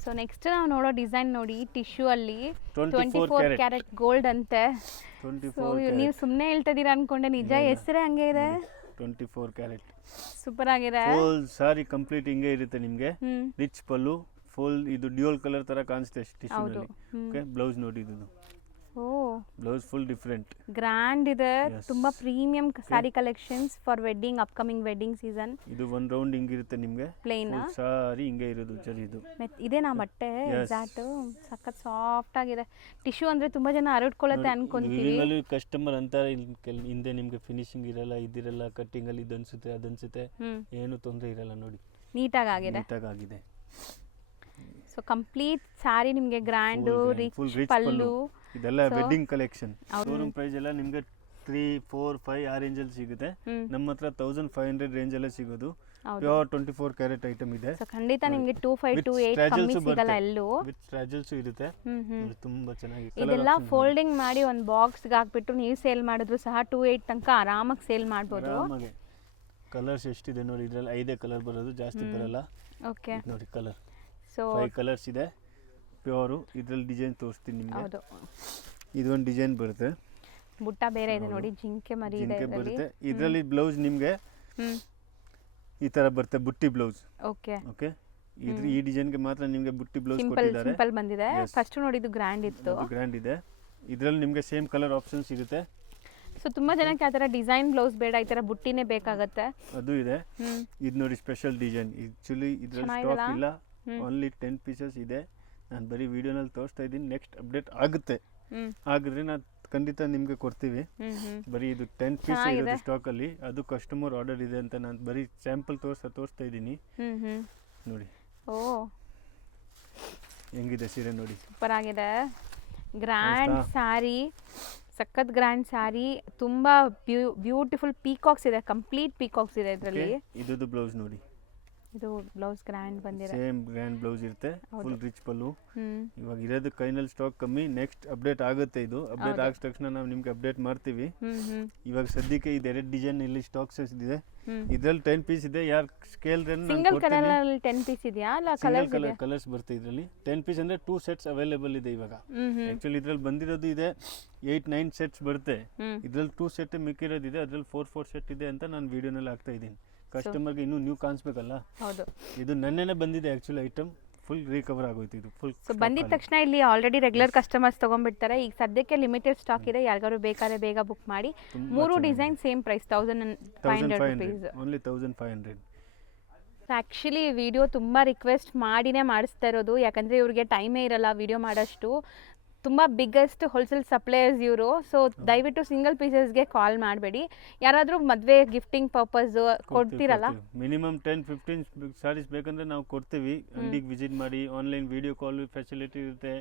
ಸೊ ನೆಕ್ಸ್ಟ್ ನಾವು ನೋಡೋ ಡಿಸೈನ್ ನೋಡಿ, ಟಿಶ್ಯೂ ಅಲ್ಲಿ 24 ಕ್ಯಾರೆಟ್ ಗೋಲ್ಡ್ ಅಂತೆ. 24 ನೀವು ಸುಮ್ಮನೆ ಹೇಳ್ತಿದ್ದೀರಾ ಅನ್ಕೊಂಡೆ, ನಿಜ ಹೆಸರೇ ಹಂಗೆ ಇದೆ. 24 ಕ್ಯಾರೆಟ್ ಸೂಪರ್ ಆಗಿದೆ. ಫುಲ್ ಸಾರಿ ಕಂಪ್ಲೀಟ್ ಹಿಂಗೆ ಇರುತ್ತೆ ನಿಮಗೆ. ರಿಚ್ ಪಲ್ಲು ಫುಲ್. ಇದು ಡ್ಯೂಯಲ್ ಕಲರ್ ತರ ಕಾಣಿಸುತ್ತೆ ಟಿಶ್ಯೂನಲ್ಲಿ. ಓಕೆ. ಬ್ಲೌಸ್ ನೋಡಿ ಇದು. ಓ, ಬ್ಲೌಸ್ ಫುಲ್ ಡಿಫರೆಂಟ್ ಗ್ರ್ಯಾಂಡ್ ಇದೆ. ತುಂಬಾ premium sari collections for wedding, upcoming wedding season. ಇದು ಒಂದು ರೌಂಡ್ ಹಿಂಗಿರುತ್ತೆ ನಿಮಗೆ. ಪ್ಲೇನ್ ಸಾರಿ ಹಿಂಗೆ ಇರೋದು ಜರಿದು. ಇದೇನಾ ಬಟ್ಟೆ? ಎಕ್ಸಾಕ್ಟ್. ಸಖತ್ ಸಾಫ್ಟ್ ಆಗಿದೆ. ಟಿಶ್ಯೂ ಅಂದ್ರೆ ತುಂಬಾ ಜನ ಹರಡ್ಕೊಳ್ಳುತ್ತೆ ಅನ್ಕೊಂತೀವಿ. ಕಸ್ಟಮರ್ ಅಂತಾರೆ ಹಿಂದೆ ನಿಮ್ಗೆ ಫಿನಿಶಿಂಗ್ ಇರಲ್ಲ, ಇದಿರಲ್ಲ, ಕಟ್ಟಿಂಗ್ ಅಲ್ಲಿ ಇದನ್ಸುತ್ತೆ ಅದನ್ಸುತ್ತೆ. ಏನು ತೊಂದರೆ ಇರಲ್ಲ ನೋಡಿ. ನೀಟಾಗಿ ಆಗಿದೆ. ಸೊ ಕಂಪ್ಲೀಟ್ ಸ್ಯಾರಿ ನಿಮಗೆ ಗ್ರ್ಯಾಂಡ್ ರಿಚ್ ಪಲ್ಲು. ಇದೆಲ್ಲ ವೆಡ್ಡಿಂಗ್ ಕಲೆಕ್ಷನ್. ಶೋರೂಮ್ ಪ್ರೈಸ್ ಎಲ್ಲ ನಿಮ್ಗೆ 3, 4, 5 ಆ ರೇಂಜ್ ಅಲ್ಲಿ ಸಿಗುತ್ತೆ. ನಮ್ಮ ಹತ್ರ 1500 ರೇಂಜ್ ಅಲ್ಲೇ ಸಿಗೋದು. ಪ್ಯೂರ್ 24 ಕ್ಯಾರೆಟ್ ಐಟಮ್ ಇದೆ. ಸೊ ಖಂಡಿತ ನಿಮಗೆ 25 to 8 ಕಮ್ಮಿ ಸಿಗಲ್ಲ ಎಲ್ಲೂ. ವಿತ್ ಸ್ಟ್ರಾಜಲ್ಸ್ ಇರುತ್ತೆ. ತುಂಬಾ ಚೆನ್ನಾಗಿ ಇದೆಲ್ಲ ಫೋಲ್ಡಿಂಗ್ ಮಾಡಿ ಒಂದು ಬಾಕ್ಸ್ ಗೆ ಹಾಕ್ಬಿಟ್ಟು ನೀವು ಸೇಲ್ ಮಾಡಿದ್ರು ಸಹ 2-8 ತನಕ ಆರಾಮಾಗಿ ಸೇಲ್ ಮಾಡ್ಬೋದು. ಕಲರ್ಸ್ ಎಷ್ಟಿದೆ ನೋಡಿ. ಇದರಲ್ಲಿ 5 ಕಲರ್ ಬರೋದು, ಜಾಸ್ತಿ ಬರಲ್ಲ. ಓಕೆ. ನೋಡಿ ಕಲರ್. ಸೊ 5 ಕಲರ್ಸ್ ಇದೆ ಪ್ಯೂರ್. ಇದರಲ್ಲಿ ಡಿಸೈನ್ ತೋರಿಸ್ತೀನಿ ನಿಮಗೆ. ಹೌದು. ಇದೊಂದು ಡಿಸೈನ್ ಬರುತ್ತೆ. ಬುಟ್ಟ ಬೇರೆ ಇದೆ ನೋಡಿ, ಜಿಂಕೆ ಮರಿ ಇದೆ ಬರುತ್ತೆ. ಇದರಲ್ಲಿ ಬ್ಲೌಸ್ ನಿಮಗೆ ಈ ತರ ಬರುತ್ತೆ, ಬುಟ್ಟಿ ಬ್ಲೌಸ್. ಓಕೆ. ಓಕೆ. ಈ ಡಿಸೈನ್ಗೆ ಮಾತ್ರ ನಿಮಗೆ ಬುಟ್ಟಿ ಬ್ಲೌಸ್ ಕೊಟ್ಟಿದ್ದಾರೆ. ಸಿಂಪಲ್ ಬಂದಿದೆ. ಫಸ್ಟ್ ನೋಡಿದ್ದು ಗ್ರ್ಯಾಂಡ್ ಇತ್ತು. ಗ್ರ್ಯಾಂಡ್ ಇದೆ. ಇದರಲ್ಲಿ ನಿಮಗೆ ಸೇಮ್ ಕಲರ್ ಆಪ್ಷನ್ಸ್ ಇರುತ್ತೆ. ಸೊ ತುಂಬಾ ಜನಕ್ಕೆ ಆ ಥರ ಡಿಸೈನ್ ಬ್ಲೌಸ್ ಬೇಡ, ಈ ಥರ ಬುಟ್ಟಿನೇ ಬೇಕಾಗುತ್ತೆ. ಅದು ಇದೆ. ಇದು ನೋಡಿ ಸ್ಪೆಷಲ್ ಡಿಸೈನ್. ಆಕ್ಚುಲಿ ಇದರಲ್ಲಿ ಸ್ಟಾಕ್ ಇಲ್ಲ, ಓನ್ಲಿ 10 ಪೀಸಸ್ ಇದೆ. ನಾನು ಬರೀ ವಿಡಿಯೋನಲ್ಲಿ ತೋರಿಸ್ತಾ ಇದ್ದೀನಿ. ನೆಕ್ಸ್ಟ್ ಅಪ್ಡೇಟ್ ಆಗುತ್ತೆ. ಆಗಿದ್ರೆ ನಾನು ಖಂಡಿತ ನಿಮಗೆ ಕೊಡ್ತೀವಿ. ಬರೀ ಇದು 10 ಪೀಸ್ ಇರೋದು ಸ್ಟಾಕ್ ಅಲ್ಲಿ. ಅದು ಕಸ್ಟಮರ್ ಆರ್ಡರ್ ಇದೆ ಅಂತ ನಾನು ಬರೀ ಸ್ಯಾಂಪಲ್ ತೋರಿಸ್ತಾ ಇದ್ದೀನಿ. ನೋಡಿ. ಓ, ಹೆಂಗಿದೆ ಸೀರೆ ನೋಡಿ. ಸೂಪರ್ ಆಗಿದೆ. ಗ್ರ್ಯಾಂಡ್ ಸ್ಯಾರಿ, ಸಖತ್ ಗ್ರ್ಯಾಂಡ್ ಸ್ಯಾರಿ. ತುಂಬಾ ಬ್ಯೂಟಿಫುಲ್ ಪೀಕಾಕ್ಸ್ ಇದೆ. ಕಂಪ್ಲೀಟ್ ಪೀಕಾಕ್ಸ್ ಇದೆ ಇದರಲ್ಲಿ. ಇದು ಬ್ಲೌಸ್ ನೋಡಿ. ಇದು ಬ್ಲೌಸ್ ಗ್ರ್ಯಾಂಡ್ ಬಂದಿದೆ. ಸೇಮ್ ಗ್ರ್ಯಾಂಡ್ ಬ್ಲೌಸ್ ಇರುತ್ತೆ, ಫುಲ್ ರಿಚ್ ಪಲ್ಲು. ಹ್ಮ್ ಇವಾಗ ಇರೋದು ಕೈನಲ್ಲಿ ಸ್ಟಾಕ್ ಕಮ್ಮಿ, ನೆಕ್ಸ್ಟ್ ಅಪ್ಡೇಟ್ ಆಗುತ್ತೆ. ಇದು ಅಪ್ಡೇಟ್ ಆಗಿದ ತಕ್ಷಣ ನಾವು ನಿಮ್ಗೆ ಅಪ್ಡೇಟ್ ಮಾಡ್ತೀವಿ. ಇವಾಗ ಸದ್ಯಕ್ಕೆ ಇದು 2 ಡಿಸೈನ್ ಇಲ್ಲಿ ಸ್ಟಾಕ್ಸ್ ಇದೆ. ಇದ್ರಲ್ಲಿ 10 ಪೀಸ್ ಇದೆ. ಯಾರು ಸ್ಕೇಲ್ ಸಿಂಗಲ್ ಕಲರ್ ಅಲ್ಲಿ 10 ಪೀಸ್ ಇದೆಯಾ ಅಲ್ಲ ಕಲರ್ಸ್ ಇದೆಯಾ? ಕಲರ್ಸ್ ಬರುತ್ತೆ ಇದರಲ್ಲಿ. 10 ಪೀಸ್ ಅಂದ್ರೆ 2 ಸೆಟ್ಸ್ ಅವೈಲೇಬಲ್ ಇದೆ ಇವಾಗ. ಆಕ್ಚುಲಿ ಇದ್ರಲ್ಲಿ ಬಂದಿರೋದು ಇದೆ 8-9 ಸೆಟ್ಸ್ ಬರುತ್ತೆ. ಇದ್ರಲ್ಲಿ 2 ಸೆಟ್ ಮಿಕ್ಕಿರೋದಿದೆ, ಅದ್ರಲ್ಲಿ 4 ಸೆಟ್ ಇದೆ ಅಂತ ನಾನು ವಿಡಿಯೋನಲ್ಲಿ ಹಾಕ್ತಾ ಇದ್ದೀನಿ. ಕಸ್ಟಮರ್ಗೆ ಇನ್ನೂ ನ್ಯೂ ಕಾಣಿಸ್ಬೇಕಲ್ಲ. ಹೌದು, ಇದು ನನ್ನೇನೆ ಬಂದಿದೆ ಆಕ್ಚುಲಿ ಐಟಮ್. ಫುಲ್ ರಿಕವರ್ ಆಗೋಯ್ತು ಇದು ಫುಲ್. ಸೊ ಬಂದಿದ ತಕ್ಷಣ ಇಲ್ಲಿ ಆಲ್ರೆಡಿ ರೆಗ್ಯುಲರ್ ಕಸ್ಟಮರ್ಸ್ ತೊಗೊಂಡ್ಬಿಡ್ತಾರೆ. ಈಗ ಸದ್ಯಕ್ಕೆ ಲಿಮಿಟೆಡ್ ಸ್ಟಾಕ್ ಇದೆ, ಯಾರಿಗಾರು ಬೇಕಾದ್ರೆ ಬೇಗ ಬುಕ್ ಮಾಡಿ. 3 design same price 1500 rupees. Only 1500. Actually video ತುಂಬ ರಿಕ್ವೆಸ್ಟ್ ಮಾಡಿನೇ ಮಾಡಿಸ್ತಾ ಇರೋದು, ಯಾಕಂದರೆ ಇವ್ರಿಗೆ ಟೈಮೇ ಇರಲ್ಲ ವಿಡಿಯೋ ಮಾಡೋಷ್ಟು. ತುಂಬ ಬಿಗ್ಗೆಸ್ಟ್ ಹೋಲ್ಸೇಲ್ ಸಪ್ಲೈಯರ್ಸ್ ಇವರು. ಸೊ ದಯವಿಟ್ಟು ಸಿಂಗಲ್ ಪೀಸಸ್ಗೆ ಕಾಲ್ ಮಾಡಬೇಡಿ. ಯಾರಾದರೂ ಮದುವೆ ಗಿಫ್ಟಿಂಗ್ ಪರ್ಪಸ್ ಕೊಡ್ತೀರಲ್ಲ, ಮಿನಿಮಮ್ 10-15 ಸಾರೀಸ್ ಬೇಕಂದ್ರೆ ನಾವು ಕೊಡ್ತೀವಿ. ಅಂಗಡಿಗೆ ವಿಸಿಟ್ ಮಾಡಿ, ಆನ್ಲೈನ್ ವಿಡಿಯೋ ಕಾಲ್ ಫೆಸಿಲಿಟಿ ಇರುತ್ತೆ,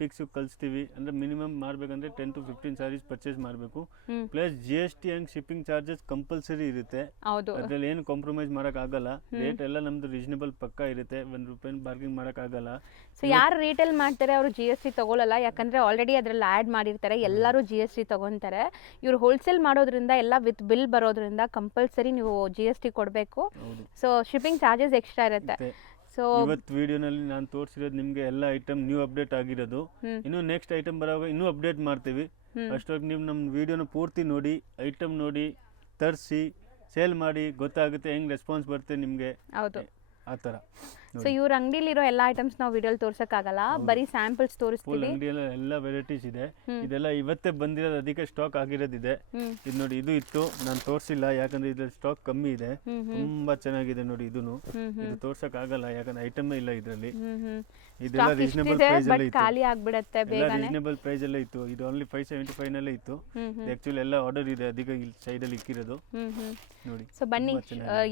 ಪಿಕ್ಸ್ ಕಳಿಸ್ತೀವಿ. ಅಂದ್ರೆ ಮಿನಿಮಮ್ ಮಾಡಬೇಕಂದ್ರೆ 10-15 ಸಾರೀಸ್ ಪರ್ಚೇಸ್ ಮಾಡಬೇಕು. Plus GST and shipping charges compulsory ಇರುತ್ತೆ. ಹೌದು, ಅದ್ರಲ್ಲಿ ಏನು ಕಾಂಪ್ರಮೈಸ್ ಮಾಡಕ್ ಆಗಲ್ಲ. ರೇಟ್ ಎಲ್ಲ ನಮ್ದು ರೀಸನೇಬಲ್ ಪಕ್ಕ ಇರುತ್ತೆ, 1 ರೂಪಾಯಿ ಬಾರ್ಗಿಂಗ್ ಮಾಡಕ್ ಆಗಲ್ಲ. ಸೊ ಯಾರು ರಿಟೇಲ್ ಮಾಡ್ತಾರೆ ಅವರು GST ತಗೊಳ್ಳಲ್ಲ, ಯಾಕಂದರೆ ಆಲ್ರೆಡಿ ಅದರಲ್ಲಿ ಆ್ಯಡ್ ಮಾಡಿರ್ತಾರೆ. ಎಲ್ಲರೂ GST ತಗೊತಾರೆ. ಇವ್ರು ಹೋಲ್ಸೇಲ್ ಮಾಡೋದ್ರಿಂದ ಎಲ್ಲ ವಿತ್ ಬಿಲ್ ಬರೋದ್ರಿಂದ ಕಂಪಲ್ಸರಿ ನೀವು GST ಕೊಡಬೇಕು. ಸೊ ಶಿಪ್ಪಿಂಗ್ ಚಾರ್ಜಸ್ ಎಕ್ಸ್ಟ್ರಾ ಇರುತ್ತೆ. ಸೊ ಇವತ್ತು ವಿಡಿಯೋನಲ್ಲಿ ನಾನು ತೋರಿಸಿರೋದು ನಿಮಗೆ ಎಲ್ಲ ಐಟಮ್ ನ್ಯೂ ಅಪ್ಡೇಟ್ ಆಗಿರೋದು. ಇನ್ನು ನೆಕ್ಸ್ಟ್ ಐಟಮ್ ಬರುವಾಗ ಇನ್ನೂ ಅಪ್ಡೇಟ್ ಮಾಡ್ತೀವಿ. ಅಷ್ಟೊಂದು ನೀವು ನಮ್ಮ ವಿಡಿಯೋನ ಪೂರ್ತಿ ನೋಡಿ, ಐಟಮ್ ನೋಡಿ, ತರಿಸಿ, ಸೇಲ್ ಮಾಡಿ, ಗೊತ್ತಾಗುತ್ತೆ ಹೆಂಗೆ ರೆಸ್ಪಾನ್ಸ್ ಬರುತ್ತೆ ನಿಮಗೆ. ಹೌದು, ಆ ಥರ. ಸೊ ಇವ್ರ ಅಂಗಡಿಲಿರೋ ಎಲ್ಲ ಐಟಮ್ಸ್ ನಾವು ವಿಡಿಯೋಲಿ ತೋರ್ಸಕ್ಕಾಗಲ್ಲ, ಬರೀ ಸ್ಯಾಂಪಲ್ಸ್ ತೋರಿಸ್ತೀವಿ. ಅಂಗಡಿಯಲ್ಲಿ ಎಲ್ಲ ವೆರೈಟೀಸ್ ಇದೆ. ಇದೆಲ್ಲ ಇವತ್ತೇ ಬಂದಿರೋದು, ಅದಕ್ಕೆ ಸ್ಟಾಕ್ ಆಗಿರೋದಿದೆ. ಇದು ನೋಡಿ, ಇದು ಇತ್ತು, ನಾನು ತೋರಿಸಿಲ್ಲ ಯಾಕಂದ್ರೆ ಇದ್ರಲ್ಲಿ ಸ್ಟಾಕ್ ಕಮ್ಮಿ ಇದೆ. ತುಂಬಾ ಚೆನ್ನಾಗಿದೆ ನೋಡಿ. ಇದು ತೋರ್ಸಕ್ ಆಗಲ್ಲ ಯಾಕಂದ್ರೆ ಐಟಮ್ ಇಲ್ಲ ಇದರಲ್ಲಿ. ಇದೆಲ್ಲ ರೀಸನೇಬಲ್ ಪ್ರೈಸ್ ಅಲ್ಲೇ ಇತ್ತು, ಖಾಲಿ ಆಗ್ಬಿಡುತ್ತೆ ಬೇಗನೆ. ರೀಸನೇಬಲ್ ಪ್ರೈಸ್ ಅಲ್ಲೇ ಇತ್ತು. ಇದು ಓನ್ಲಿ 575 ನಲ್ಲೇ ಇತ್ತು. ಆಕ್ಚುಲಿ ಎಲ್ಲ ಆರ್ಡರ್ ಇದೆ, ಅದಕ್ಕೆ ಇಲ್ಲಿ ಸೈಡ್ ಅಲ್ಲಿ ಇಕ್ಕಿರೋದು ನೋಡಿ. ಸೊ ಬನ್ನಿ,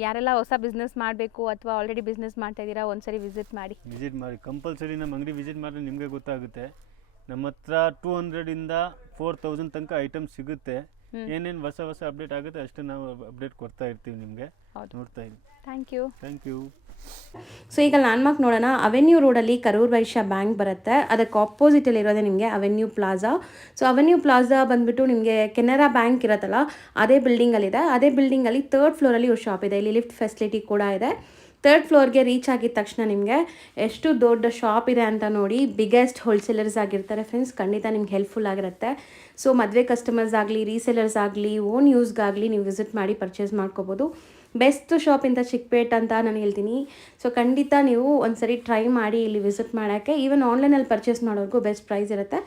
ಯಾರೆಲ್ಲ ಹೊಸ ಬಿಸ್ನೆಸ್ ಮಾಡಬೇಕು ಅಥವಾ ಆಲ್ರೆಡಿ ಬಿಸ್ನೆಸ್ ಮಾಡ್ತಾ ಇದ್ದೀರಾ, ಒಂದ್ಸರಿ ವಿಸಿಟ್ ಮಾಡಿ. ಕಂಪಲ್ಸರಿ ನಮ್ಮ ಅಂಗಡಿ ವಿಸಿಟ್ ಮಾಡಿದ್ರೆ ನಿಮಗೆ ಗೊತ್ತಾಗುತ್ತೆ. ನಮ್ಮ ಹತ್ರ 200 ಇಂದ 4000 ತನಕ ಐಟಮ್ ಸಿಗುತ್ತೆ. ಏನೇನು ಹೊಸ ಅಪ್ಡೇಟ್ ಆಗುತ್ತೆ ಅಷ್ಟೇ ನಾವು ಅಪ್ಡೇಟ್ ಕೊಡ್ತಾ ಇರ್ತೀವಿ ನಿಮಗೆ. ನೋಡ್ತಾ ಇದ್ದೀವಿ. Thank you. ಸೊ ಈಗ ಲ್ಯಾಂಡ್ಮಾರ್ಕ್ ನೋಡೋಣ. ಅವೆನ್ಯೂ ರೋಡಲ್ಲಿ ಕರೂರ್ ವೈಶ್ಯ ಬ್ಯಾಂಕ್ ಬರುತ್ತೆ, ಅದಕ್ಕೆ ಆಪೋಸಿಟಲ್ಲಿ ಇರೋದೇ ನಿಮಗೆ avenue plaza. So avenue plaza ಬಂದುಬಿಟ್ಟು ನಿಮಗೆ ಕೆನರಾ ಬ್ಯಾಂಕ್ ಇರುತ್ತಲ್ಲ ಅದೇ ಬಿಲ್ಡಿಂಗಲ್ಲಿದೆ. ಅದೇ ಬಿಲ್ಡಿಂಗಲ್ಲಿ 3rd ಫ್ಲೋರಲ್ಲಿ ಒಂದು ಶಾಪ್ ಇದೆ. ಇಲ್ಲಿ ಲಿಫ್ಟ್ ಫೆಸಿಲಿಟಿ ಕೂಡ ಇದೆ. 3rd ಫ್ಲೋರ್ಗೆ ರೀಚ್ ಆಗಿದ ತಕ್ಷಣ ನಿಮಗೆ ಎಷ್ಟು ದೊಡ್ಡ ಶಾಪ್ ಇದೆ ಅಂತ ನೋಡಿ. ಬಿಗ್ಗೆಸ್ಟ್ ಹೋಲ್ಸೇಲರ್ಸ್ ಆಗಿರ್ತಾರೆ ಫ್ರೆಂಡ್ಸ್, ಖಂಡಿತ ನಿಮ್ಗೆ ಹೆಲ್ಪ್ಫುಲ್ ಆಗಿರುತ್ತೆ. ಸೊ ಮದುವೆ ಕಸ್ಟಮರ್ಸ್ ಆಗಲಿ, ರೀಸೇಲರ್ಸ್ ಆಗಲಿ, ಓನ್ ಯೂಸ್ಗಾಗಲಿ ನೀವು ವಿಸಿಟ್ ಮಾಡಿ ಪರ್ಚೇಸ್ ಮಾಡ್ಕೋಬೋದು. ಬೆಸ್ಟ್ ಶಾಪ್ ಇಂದ ಚಿಕ್ಕಪೇಟ್ ಅಂತ ನಾನು ಹೇಳ್ತೀನಿ. ಸೊ ಖಂಡಿತ ನೀವು ಒಂದ್ಸರಿ ಟ್ರೈ ಮಾಡಿ ಇಲ್ಲಿ ವಿಸಿಟ್ ಮಾಡೋಕ್ಕೆ. ಈವನ್ ಆನ್ಲೈನಲ್ಲಿ ಪರ್ಚೇಸ್ ಮಾಡೋರ್ಗೂ ಬೆಸ್ಟ್ ಪ್ರೈಸ್ ಇರುತ್ತೆ.